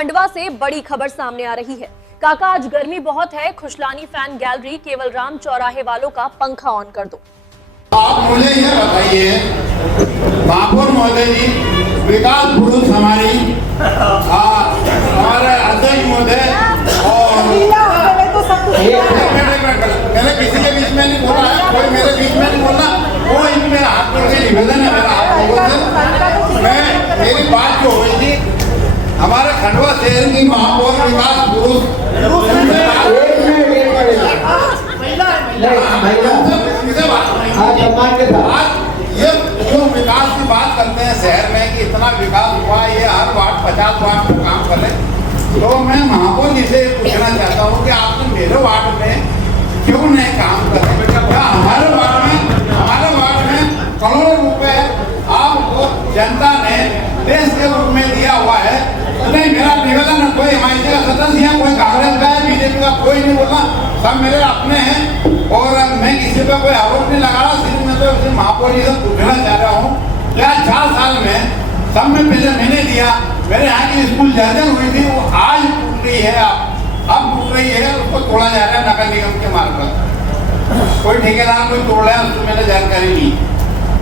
खंडवा से बड़ी खबर सामने आ रही है। काका आज गर्मी बहुत है, खुशलानी फैन गैलरी केवल राम चौराहे वालों का पंखा ऑन कर दो। आप मुझे ये बताइए, महापौर महोदय जी, विकास पुरुष हमारे अध्यक्ष महोदय और मैंने किसी के बीच में नहीं बोला है, कोई मेरे बीच में नहीं बोला, वो इनमें हाथ जोड़ के निवेदन है मेरा आप लोगों से। मेरी बात जो हुई थी हमारे खंडवा शहर की महापौर विकास पुरुष आज ये जो विकास की बात करते हैं शहर में कि इतना विकास हुआ, ये हर वार्ड 50 वार्ड में काम करे, तो मैं महापौर जी से पूछना चाहता हूँ कि आपने मेरे वार्ड में क्यों नहीं काम करे? हमारे वार्ड में करोड़ों रुपए आपको जनता ने देश के रूप में दिया हुआ है। नहीं, मेरा निवेदन है, कोई हमारे का सदस्य है, कोई कांग्रेस का है, बीजेपी का कोई नहीं बोला, सब मेरे अपने हैं और मैं किसी पे कोई आरोप नहीं लगा रहा। सिर्फ मैं तो महापौर जी से पूछना चाह रहा हूँ, क्या 4 साल में सब में पहले मैंने दिया, मेरे यहाँ की स्कूल जर्जर हुई थी, वो आज टूट रही है, अब टूट रही है, उसको तोड़ा जा रहा है नगर निगम के मार्फत। कोई ठेकेदार कोई तोड़ रहा है, उसको मैंने जानकारी दी।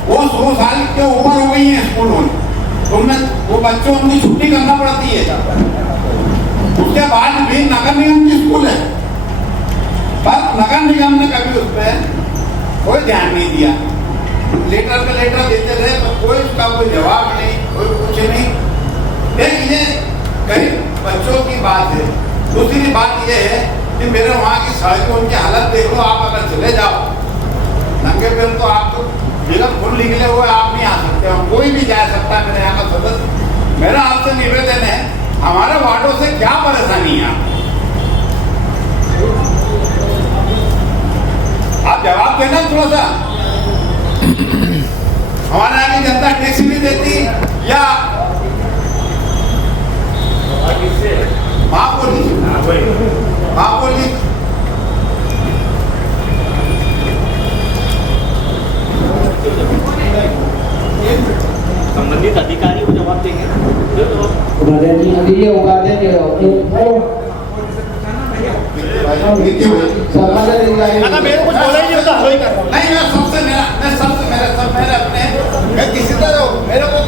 वो 100 साल के ऊपर हो गई है स्कूल में, उनमें वो बच्चों उनकी छुट्टी करना पड़ती है। उसके बाद भी नगर निगम की स्कूल है, पर नगर निगम ने कभी उस पर कोई ध्यान नहीं दिया। लेटर पे लेटर देते रहे, तो कोई उसका कोई जवाब नहीं, कोई कुछ नहीं। ये कई बच्चों की बात है। दूसरी बात यह है कि मेरे वहाँ की सड़कों उनकी हालत देख लो, आप अगर चले जाओ नंगे पैर तो आप तो बिल्कुल फुल निकले हुए आप नहीं आ सकते हो, कोई भी जा सकता है मेरे यहाँ का सदस्य। मेरा आपसे निवेदन है, हमारे वार्डों से क्या परेशानी है, आप जवाब देना थोड़ा सा। हमारे यहाँ की जनता टैक्स नहीं देती या महापौर जी संबंधित अधिकारी को जवाब देंगे।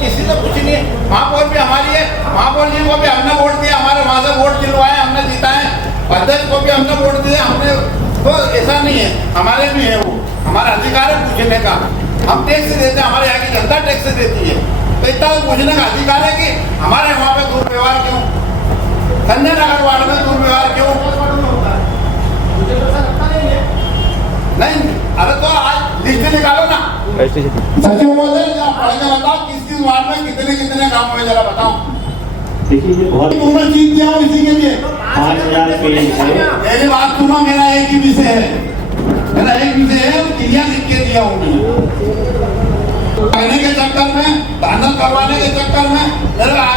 किसी से कुछ नहीं। महापौर भी हमारी है, महापौर जी को भी हमने वोट दिया, हमारे वहां से वोट दिलवाए, हमने जिताए, अध्यक्ष को भी हमने वोट दिया हमने, तो ऐसा नहीं है, हमारे भी है, वो हमारा अधिकार है पूछने का। हम टैक्स देते हैं, हमारे यहाँ की जनता टैक्स देती है, तो इतना पूछने का अधिकार है कि हमारे वहाँ पे दुर्व्यवहार क्यों, संजय नगर वार्ड में दुर्व्यवहार क्यों नहीं? अरे तो आज लिस्ट निकालो ना सचिव महोदय, बताओ किस वार्ड में कितने काम हुए, जरा बताओ। देखिए बहुत जीत दिया हूँ इसी के लिए 5000 मेरी बात सुनो, मेरा एक ही विषय है, मेरा एक विषय है, क्लियर लिख के दिया हूँ। कहने के चक्कर में, दाखिल करवाने के चक्कर में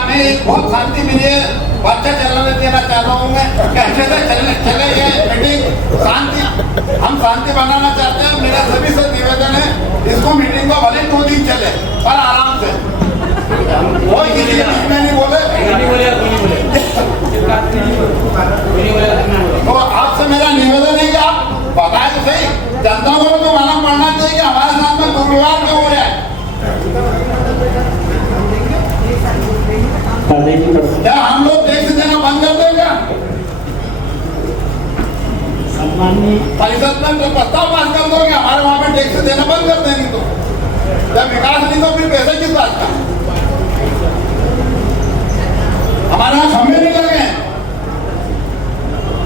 मैं एक बहुत शांति मिली है, बच्चा चलने देना चाहता हूँ मैं, अच्छे से चले गए मीटिंग, शांति, हम शांति बनाना चाहते हैं। मेरा सभी से निवेदन है, इसको मीटिंग को भले 2 दिन चले पर आराम से, कोई किसी के बीच में नहीं बोले। तो आपसे मेरा निवेदन है कि आप बताए तो सही, जनता को तो मालूम पड़ना चाहिए कि हमारे साथ में दुर्व्यवहार क्यों हो रहा है। क्या हम लोग टैक्स देना बंद कर देंगे? परिषद में तो प्रस्ताव पास कर दोगे, हमारे वहां पे टैक्स देना बंद कर देंगे, तो जब विकास नहीं तो फिर पैसे किस बात का? हमारे यहाँ खंभे नहीं लगे हैं,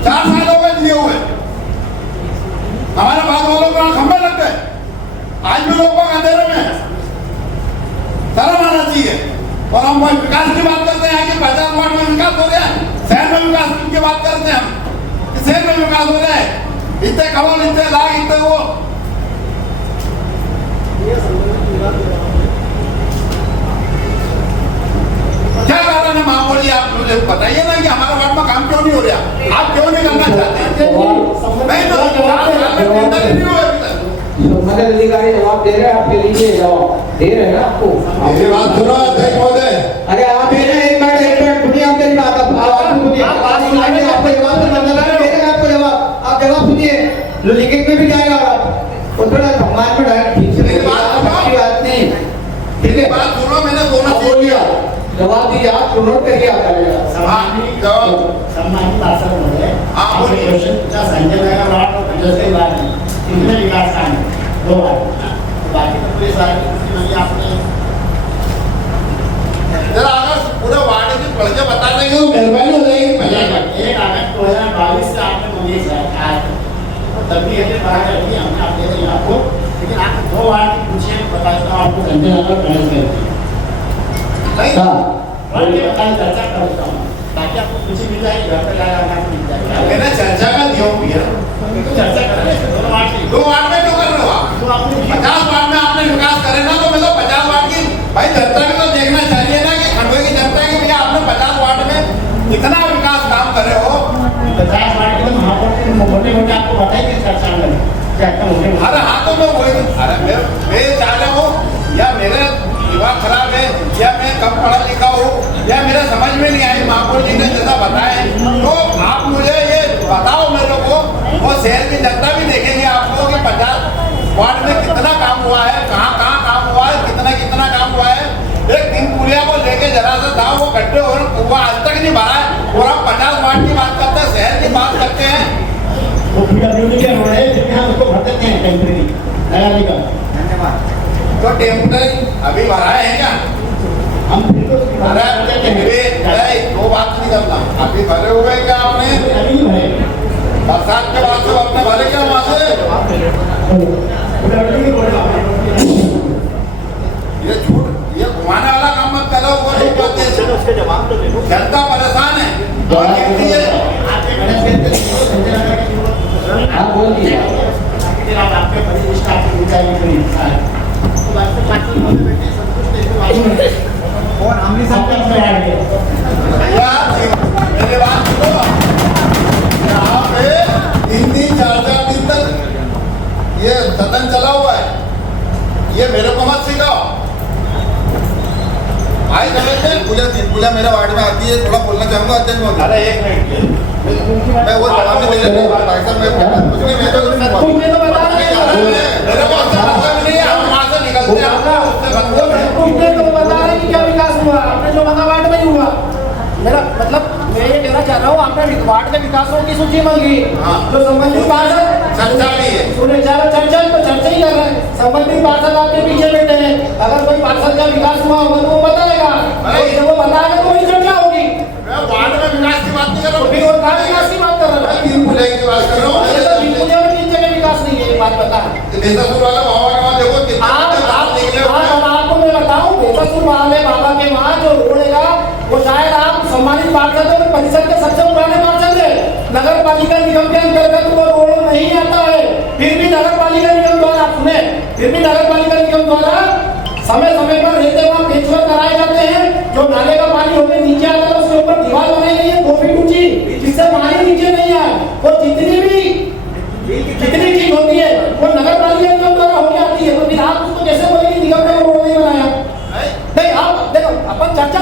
4 साल हो गए दिए हुए, हमारे बाद वालों को खंभे लग गए, आज भी लोग अंधेरे में, शर्म आना चाहिए। और हम विकास की बात करते हैं कि 50 वार्ड में विकास हो रहा है, शहर में विकास की बात करते हैं हम कि शहर में विकास हो रहा है, इतने करोड़, इतने लाख, इतने वो। क्या कारण है महापौर जी, आप मुझे बताइए ना कि हमारे वार्ड में काम क्यों नहीं हो रहा, आप क्यों नहीं करना चाहते हैं? नहीं तो नहीं हुआ अभी तक। संबंधित अधिकारी जवाब दे रहे हैं, आपके लिए जवाब दे रहे हैं आपको। मेरी बात सुनो अध्यक्ष महोदय, अरे आप एक मिनट दुनिया मेरी बात सुनाएंगे, आपको जवाब तो बंदा देगा आपको जवाब, आप जवाब सुनिए, लिखित में भी जाएगा और थोड़ा सम्मान में डायरेक्ट ठीक से बात नहीं, ठीक है, बात सुनो, मैंने दोनों बोलिए, जवाब दीजिए, आप नोट करिए, आप सम्मानित भाषण महोदय, आपने क्वेश्चन पूछा संजय नगर वार्ड जैसे बात है, कितने विकास काम है 2 वार्ड, बाकी तो पूरे सारे नहीं आपने जरा अगर पूरे वार्ड की पढ़ के बता देंगे तो मेहरबानी हो जाएगी। एक अगस्त 2022 से आपने मुझे कहा तब भी ऐसे पढ़ा करती है, हमने आप दे देंगे आपको, लेकिन आप 2 वार्ड की पूछिए, बताता हूँ आपको संजय नगर गणेश बताइए, चर्चा करता हूँ ताकि आपको खुशी मिल जाएगी, घर पर लाया आपको मिल जाएगा। मैंने चर्चा का दिया हूँ भैया, तो चर्चा करें 2 वार्ड में क्यों कर रहे हो आप? तो आपने 50 वार्ड में आपने विकास करे ना, तो मैं तो 50 वार्ड की भाई जनता भी तो देखना चाहिए ना कि खंडवे की जनता की भैया आपने 50 वार्ड में कितना विकास काम करे हो। 50 वार्ड के महापौर मोटे मोटे आपको बताइए चर्चा में क्या मोटे अरे हाँ तो मैं वही, अरे मैं चाह रहा हूँ या मेरे दिमाग खराब है या मैं कम पढ़ा लिखा हूँ या मेरा समझ में नहीं आई, महापौर जी ने जैसा बताया, तो आप मुझे ये बताओ मेरे को, वो शहर की जनता भी देखेंगे आपको कि 50 वार्ड में कितना काम हुआ है, कहाँ कहाँ काम हुआ है, कितना काम हुआ है। एक 3 पुलिया को लेके जरा सा था, वो गड्ढे और कुआं आज तक नहीं भरा है, और आप 50 वार्ड की बात करते हैं, शहर की बात करते हैं। वो पीडब्ल्यूडी के रोड है जिसमें हम उसको भर देते हैं टेम्परेरी लगाने का। धन्यवाद। तो टेम्परेरी अभी भरा है क्या? हम बिल्कुल अरे वो बात नहीं करता, अभी भरे हुए क्या आपने? अभी नहीं भरे, बरसात के बाद तो आपने भरे क्या वहाँ से? ये झूठ, ये घुमाने वाला काम मत करो, वो नहीं करते। उसके जवाब तो दे दो। जनता परेशान है, आप बोलिए, आपके परिनिष्ठा आपकी ऊंचाई की इच्छा है, तो बात से पार्टी में बैठे संतुष्ट है और हमने सब में आ गए। मेरे बात सुनो, यहाँ पे 3-3, 4-4 दिन तक ये सदन चला हुआ है, ये मेरे को मत सिखाओ। आई पूजा मेरे वार्ड में आती है, थोड़ा बोलना चाहूंगा अध्यक्ष महोदय। अरे 1 मिनट, मैं वो जवाब नहीं दे रहा, भाई साहब मैं कुछ नहीं, मैं तो तुमने तो बता दिया, मेरे को मतलब नहीं है, हम वहाँ से निकलते हैं, तुमने तो बता रहे कि क्या विकास हुआ, आपने जो बता वार्ड में ही हुआ, मेरा मतलब मैं ये कहना चाह रहा हूँ, आपने वार्ड के विकासों की सूची मांगी, जो संबंधित पार्षद चर्चा भी है, सुने जा रहे चर्चा तो चर्चा ही कर रहे हैं, संबंधित पार्षद आपके पीछे बैठे हैं, अगर कोई पार्षद का विकास हुआ होगा तो वो बताएगा, जब वो बताएगा तो वही चर्चा होगी। मैं वार्ड में विकास की बात नहीं कर रहा हूँ, फिर और कहाँ विकास की बात कर रहा है? 3 पुलिया की बात कर रहा हूँ। अरे तो 3 पुलिया में 3 जगह विकास नहीं है, ये बात बता। बेसासुर वाला बाबा के वहाँ देखो कितना निकले हुए हैं। आपको मैं बताऊं, बेसासुर वाले बाबा के वहाँ जो रोड है वो शायद आप सम्मानित पार्षद है, परिषद के सबसे पुराने पार्षद है, नगर पालिका निगम के अंतर्गत वो रोड नहीं आता है, फिर भी नगर पालिका निगम द्वारा सुने, फिर भी नगर पालिका निगम द्वारा समय समय पर रहते वहाँ पेचवर कराए जाते हैं, जो नाले का पानी होकर नीचे आता है उसके ऊपर दीवार बनाई गई है 2 फीट ऊंची, जिससे पानी नीचे नहीं आए, वो जितनी चीज होती है वो नगर पालिका निगम द्वारा हो जाती है, तो फिर आप उसको कैसे बोलेंगे निगम ने रोड नहीं बनाया? नहीं, आप देखो अपन चर्चा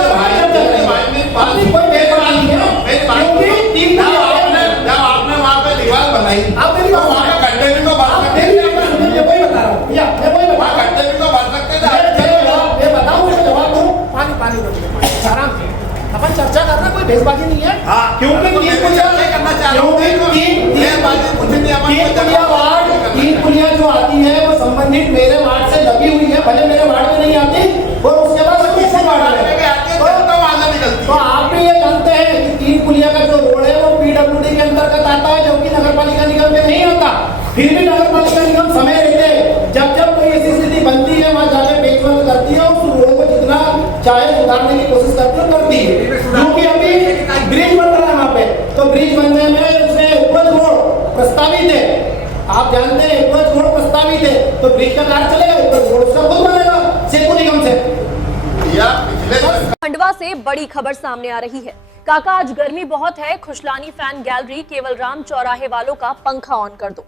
अपनी कोई बेकार नहीं है, क्योंकि 3 जब आपने वहाँ पे दीवार बनाई, आप मेरी बात वहाँ पे गड्ढे भी तो भर सकते थे, मैं वही बता रहा हूँ भैया, मैं वही बता वहाँ गड्ढे भी तो भर सकते थे। मैं बताऊँ, मैं जवाब दूँ, पानी दो आराम से, अपन चर्चा करना कोई भेजबाजी नहीं है, क्योंकि 3 पुलिया जो आती है वो संबंधित मेरे वार्ड से लगी हुई है, भले मेरे वार्ड में नहीं आती, और उसके बाद दूसरे वार्ड में तो आप भी ये जानते हैं कि 3 पुलिया का जो रोड है वो पीडब्ल्यूडी के अंतर्गत आता है, जो कि नगर पालिका निगम में नहीं आता, फिर भी नगर पालिका निगम समय रहते जब कोई ऐसी स्थिति बनती है वहाँ जाके पेचवर्क करती है, उस रोड को जितना चाहे सुधारने की कोशिश करती है, क्योंकि अभी ब्रिज बन रहा है वहाँ पे, तो ब्रिज बनने में उसमें उपज रोड प्रस्तावित है, आप जानते हैं उपज रोड प्रस्तावित है, तो ब्रिज का कार्य चलेगा, उपज रोड उसका खुद बनेगा सेतु निगम से। खंडवा से बड़ी खबर सामने आ रही है। काका आज गर्मी बहुत है, खुशलानी फैन गैलरी केवल राम चौराहे वालों का पंखा ऑन कर दो।